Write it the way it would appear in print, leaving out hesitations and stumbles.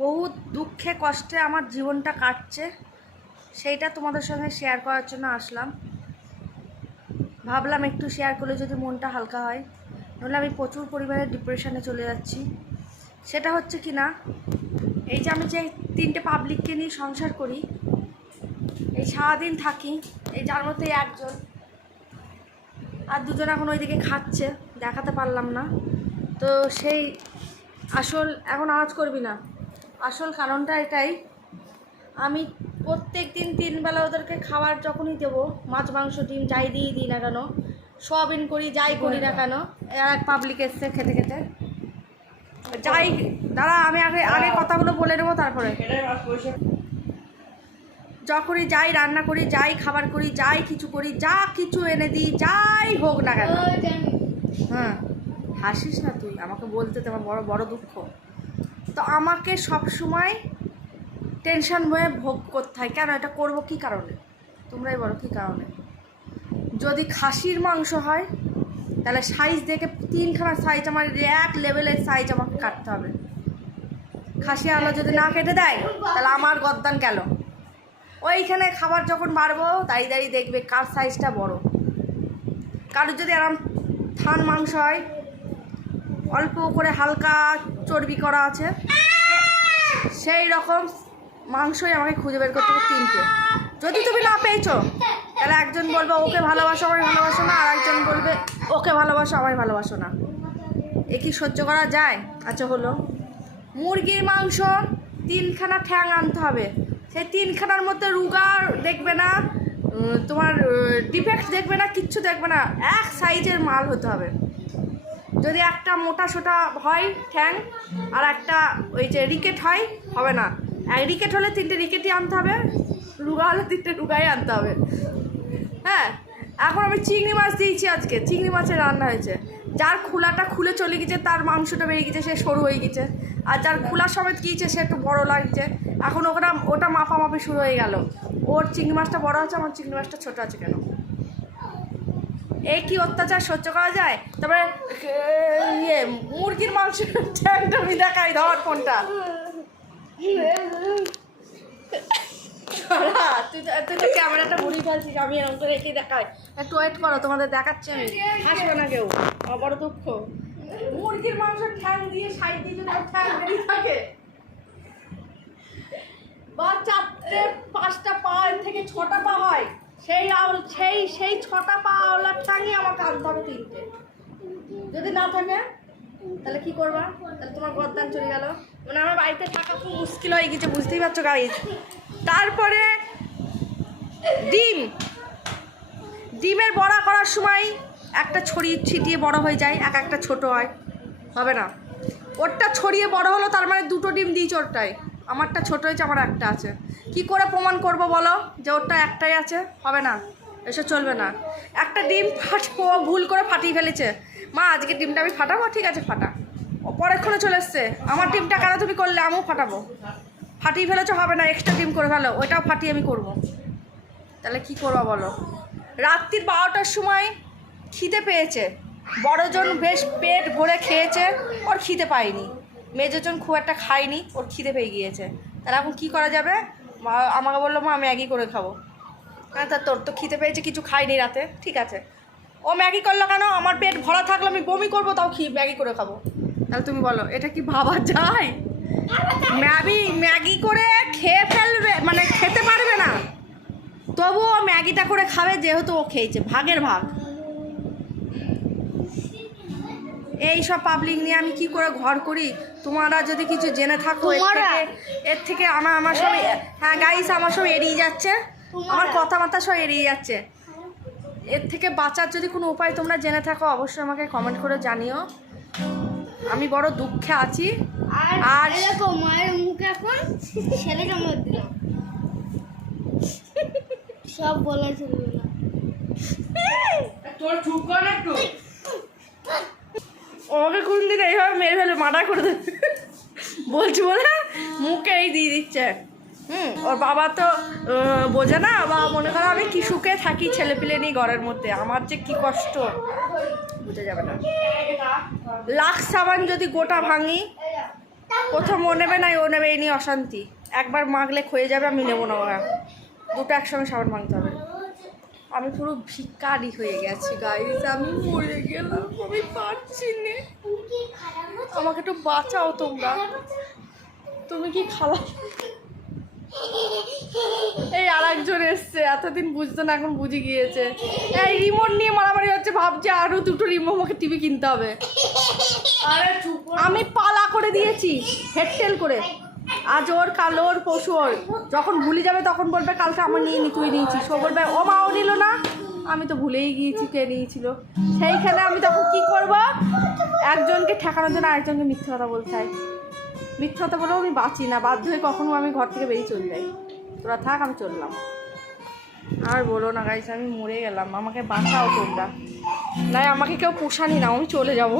বহু দুঃখে কষ্টে আমার জীবনটা কাটছে, সেইটা তোমাদের সঙ্গে শেয়ার করার জন্য আসলাম। ভাবলাম একটু শেয়ার করলে যদি মনটা হালকা হয়, নইলে আমি প্রচুর পরিমাণে ডিপ্রেশনে চলে যাচ্ছি। সেটা হচ্ছে কি না, এই যে আমি যে 3টে পাবলিককে নিয়ে সংসার করি, এই সারাদিন থাকি, এই যার মধ্যে একজন আর দুজন এখন ওইদিকে খাচ্ছে, দেখাতে পারলাম না। তো সেই আসল, এখন আওয়াজ করবি না, আসল কারণটা এটাই, আমি প্রত্যেক দিন 3 বেলা ওদেরকে খাবার যখনই দেবো, মাছ মাংস ডিম যাই দিই না কেন, সোয়াবিন করি যাই করি না কেন, আর এক পাবলিক এসছে খেতে খেতে যাই। দাঁড়া, আমি আগে আগে কথাগুলো বলে নেবো, তারপরে যখনই যাই রান্না করি, যাই খাবার করি, যাই কিছু করি, যা কিছু এনে দিই, যাই হোক না কেন। হ্যাঁ, হাসিস না তুই, আমাকে বলতে তোমার বড় বড় দুঃখ। তো আমাকে সব সময় টেনশন হয়ে ভোগ করতে হয়। কেন এটা করবো, কী কারণে? তোমরাই বলো কী কারণে? যদি খাসির মাংস হয় তাহলে সাইজ দেখে 3খানা সাইজ, আমার এক লেভেলের সাইজ আমাকে কাটতে হবে। খাসি আলো যদি না কেটে দেয় তাহলে আমার গদ্দান গেল। ওইখানে খাবার যখন বাড়বো দাঁড়িয়ে দাঁড়িয়ে দেখবে কার সাইজটা বড়। কারোর যদি আরাম থান মাংস হয়, অল্প করে হালকা চর্বি করা আছে, সেই রকম মাংসই আমাকে খুঁজে বের করতে হবে 3টে। যদি তুমি না পেয়েছো তাহলে একজন বলবে ওকে ভালোবাসো আমায় ভালোবাসো না, আর একজন বলবে ওকে ভালোবাসো আমায় ভালোবাসো না। এ কি সহ্য করা যায়? আচ্ছা হলো, মুরগির মাংস 3খানা ঠ্যাং আনতে হবে, সেই 3খানার মধ্যে রুগা দেখবে না, তোমার ডিফেক্ট দেখবে না, কিচ্ছু দেখবে না, এক সাইজের মাল হতে হবে। যদি একটা মোটা সোটা হয় ঠ্যাং, আর একটা ওই যে রিকেট হয়, হবে না। এক রিকেট হলে 3টে রিকেটই আনতে হবে, রুগা হলে 3টে রুগাই আনতে হবে। হ্যাঁ, এখন আমি চিংড়ি মাছ দিয়েছি, আজকে চিংড়ি মাছের রান্না হয়েছে। যার খোলাটা খুলে চলে গেছে তার মাংসটা বেরিয়ে গেছে, সে সরু হয়ে গেছে, আর যার খোলা সমেত গিয়েছে সে একটু বড়ো লাগছে। এখন ওটা মাপামাপি শুরু হয়ে গেল, ওর চিংড়ি মাছটা বড়ো আছে, আমার চিংড়ি মাছটা ছোটো আছে কেন? এই কি অত্যাচার সহ্য করা যায়? তারপরে মুরগির মাংস ট্যাংটা আমি দেখাই, ধর ফোনটা। তুই তো ক্যামেরাটা ঘুরিয়ে ফেলছিস, আমি এরকম করে রেখে দেখাই। একটু ওয়েট করো, তোমাদের দেখাচ্ছি আমি, হাসবে না কেউ, আমার বড় দুঃখ। মুরগির মাংস ঠ্যাং দিয়ে সাইড দিয়ে যদি ঠ্যাং বেরিয়ে থাকে, বা 4টে 5টা পা থেকে 6টা পা হয়, সেই 6টা পা ওলা ঠ্যাংই আমাকে আনতে হবে 3টে। যদি না থাকে তাহলে কি করবা? তাহলে তোমার গদ্দান চলে গেল, মানে আমার বাড়িতে থাকা খুব মুশকিল হয়ে গেছে, বুঝতেই পারছো গাইজ। তারপরে ডিমের বড়া করার সময় একটা ছড়িয়ে ছিটিয়ে বড় হয়ে যায়, একটা ছোট হয়, হবে না। ওরটা ছড়িয়ে বড় হলো, তার মানে 2টো ডিম দিয়েছে ওরটাই, আমারটা ছোট হয়েছে, আমার একটা আছে। কি করে প্রমাণ করব বলো যে ওরটা একটাই আছে? হবে না, এসব চলবে না। একটা ডিম ভুল করে ফাটিয়ে ফেলেছে, মা আজকে ডিমটা আমি ফাটাবো, ঠিক আছে ফাটা। পরেক্ষণে চলে এসছে, আমার ডিমটা কেন তুমি করলে, আমিও ফাটাবো। ফাটিয়ে ফেলেছো, হবে না, এক্সট্রা ডিম করে ফেলো, ওইটাও ফাটিয়ে আমি করবো। তাহলে কি করবো বলো? রাত্রির 12টার সময় খিদে পেয়েছে, বড়জন বেশ পেট ভরে খেয়েছে, ওর খিদে পায়নি। মেজোজন খুব একটা খায়নি, ওর খিদে পেয়ে গিয়েছে। তাহলে এখন কী করা যাবে? আমাকে বললো মা ম্যাগি করে খাবো। হ্যাঁ, তা তোর তো খিদে পেয়েছে, কিছু খাইনি রাতে, ঠিক আছে। ও ম্যাগি করলো কেন? আমার পেট ভরা থাকলে আমি বমি করবো, তাও ম্যাগি করে খাবো। তাহলে তুমি বলো এটা কি ভাবা যায়? ম্যাগি করে খেয়ে ফেলবে, মানে খেতে পারবে না, তবুও ম্যাগিটা করে খাবে, যেহেতু ও খেয়েছে, ভাগের ভাগ। এই সব পাবলিক নিয়ে আমি কি করে ঘর করি? তোমরা যদি কিছু জেনে থাকো এর থেকে আমার সব, হ্যাঁ গাইস, আমার সব এড়িয়ে যাচ্ছে, আমার কথাবার্তা সব এড়িয়ে যাচ্ছে। এর থেকে বাঁচার যদি কোনো উপায় তোমরা জেনে থাকো অবশ্যই আমাকে কমেন্ট করে জানিও। আমি বড় দুঃখে আছি। আর এরকম মায়ের মুখে এখন ছেলে কামড় দিলাম, সব বলা চলবে না, তোর চুপ কর একটু। ওকে কোন দিন এইভাবে মেরে ফেলে মার্ডার করে দেবে বলছি বলে মুখে এই দিয়ে দিচ্ছে। ওর বাবা তো বোঝে না, বা মনে করো আমি কি সুখে থাকি ছেলেপিলে নিয়ে ঘরের মধ্যে, আমার যে কি কষ্ট বুঝে যাবে না। লাক্স সাবান যদি গোটা ভাঙি প্রথম ও নেবে না ও নেবে, এই নিয়ে অশান্তি। একবার মাগলে ক্ষয়ে যাবে, আমি নেবো না ওরা, দুটো একসঙ্গে সাবান মাগতে হবে। আমি পুরো ভিখারি হয়ে গেছি গাইস, আমি মরে গেলাম, আমি পারছি না, আমাকে একটু বাঁচাও তোমরা। তুমি কি খালা? এই আর একজন এসছে, এতদিন বুঝতো না, এখন বুঝে গিয়েছে। এই রিমোট নিয়ে মারামারি হচ্ছে, ভাবছে আরো দুটো রিমোট আমাকে টিভি কিনতে হবে। আমি পালা করে দিয়েছি হেডটেল করে, আজ ওর কাল ওর পশু ওর, যখন ভুলে যাবে তখন বলবে কালকে আমার নিয়ে নি, তুই নিয়েছিস। ও বলবে ও মা ও নিল না, আমি তো ভুলেই গিয়েছি কে নিয়েছিল। সেইখানে আমি তখন কী করবো, একজনকে ঠেকানোর জন্য আরেকজনকে মিথ্যে কথা বলতে হয়। মিথ্যে কথা বলেও আমি বাঁচি না, বাধ্য হয়ে কখনো আমি ঘর থেকে বেরিয়ে চলে যাই, তোরা থাক আমি চললাম। আর বলো না গাইস, আমি মরে গেলাম, আমাকে বাঁচাও তোমরা, নাই আমাকে কেউ পোষানি না, আমি চলে যাবো।